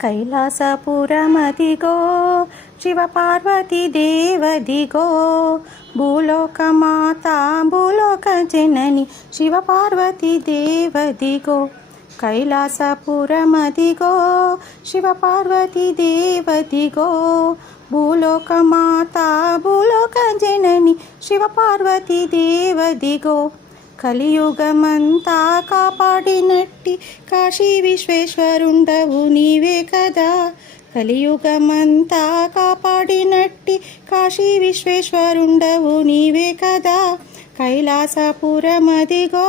కైలాసపురమదిగో శివపార్వతి దేవదిగో భూలోకమాత భూలోక జనని శివపార్వతి దేవదిగో కైలాసపురమదిగో శివపార్వతి దేవదిగో భూలోకమాత భూలోక జనని శివపార్వతి దేవదిగో కలియుగమంతా కాపాడినట్టి కాశీ విశ్వేశ్వరుండవు నీవే కదా. కలియుగమంతా కాపాడినట్టి కాశీ విశ్వేశ్వరుండవు నీవే కదా. కైలాసపురమదిగో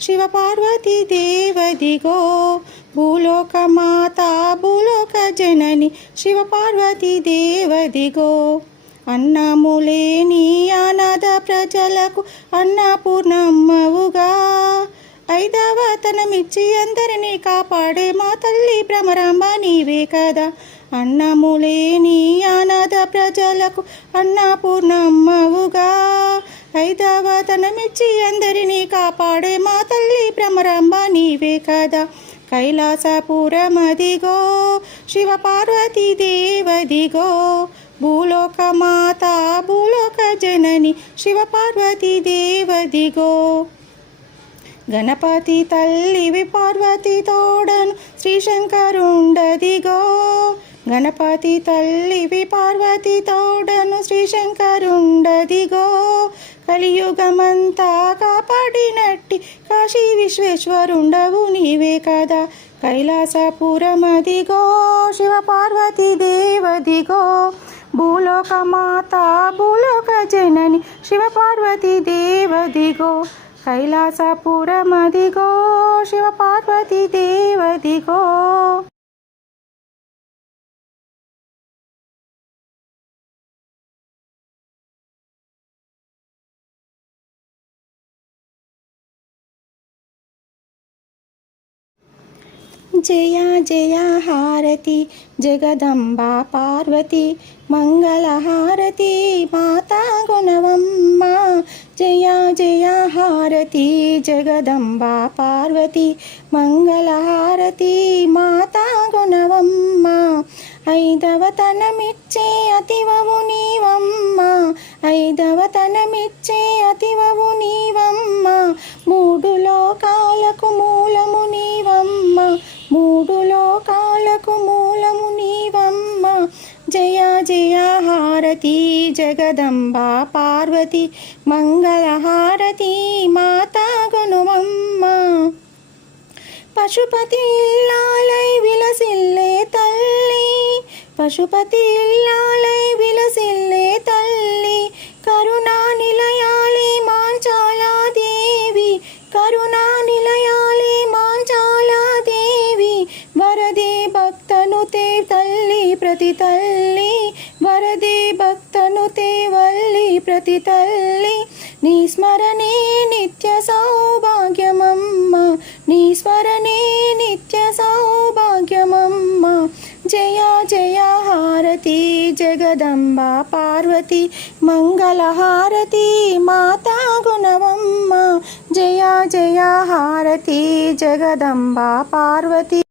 శివపార్వతి దేవదిగో భూలోకమాత భూలోక జనని శివపార్వతి దేవదిగో అన్నములేని అనాథ ప్రజలకు అన్నపూర్ణమ్మవుగా. ఐదవ తనమిచ్చి అందరినీ కాపాడే మా తల్లి భ్రమరాంబ నీవే కదా. అన్నములేని అనాథ ప్రజలకు అన్నపూర్ణమ్మవుగా. ఐదవ తనమిచ్చి అందరినీ కాపాడే మా తల్లి భ్రమరాంబ నీవే కదా. కైలాసపురమదిగో శివపార్వతీ దేవదిగో భూలోకమా జనని శివపార్వతి దేవదిగో. గణపతి తల్లివి పార్వతి తోడను శ్రీశంకరుండదిగో. గణపతి తల్లివి పార్వతి తోడను శ్రీశంకరుండదిగో. కలియుగమంతా కాపాడినట్టి కాశీ విశ్వేశ్వరుండవు నీవే కదా. కైలాసపురమదిగో శివపార్వతి దేవదిగో. భూలోక మాత భూలోక జనని శివపార్వతి దేవదిగో కైలాసపురమదిగో శివపార్వతి దేవదిగో. జయ జయ హారతి జగదంబా పార్వతి మంగళహారతి మాతా గుణవమ్మ. జయ జయ హారతి జగదంబా పార్వతి మంగళహారతి మాతా గుణవమ్మ. ఐదవతనమిచ్చే అతివవు నీవమ్మ. ఐదవతనమిచ్చే అతివవు నీవమ్మ. మూడు లోక హారతి జగదంబా పార్వతి మంగళహారతి మాతా గుణమమ్మ. పశుపతి ఇల్లాలై విలసిల్లే తల్లి పశుపతి ఇల్లాలై విలసిల్లే తల్లి కరుణా నిలయాలి మాంచాలా దేవి కరుణా నిలయాలి మాంచాలా దేవి వరదే భక్తను తే తల్లి ప్రతి తల్లి వరదే తల్లి నీ స్మరణే నిత్య సౌభాగ్యమమ్మ. నీ స్మరణే నిత్య సౌభాగ్యమమ్మ. జయ జయ హారతి జగదంబ పార్వతి మంగళహారతి మాతా గుణవమ్మ జయ జయ హారతి జగదంబ పార్వతి.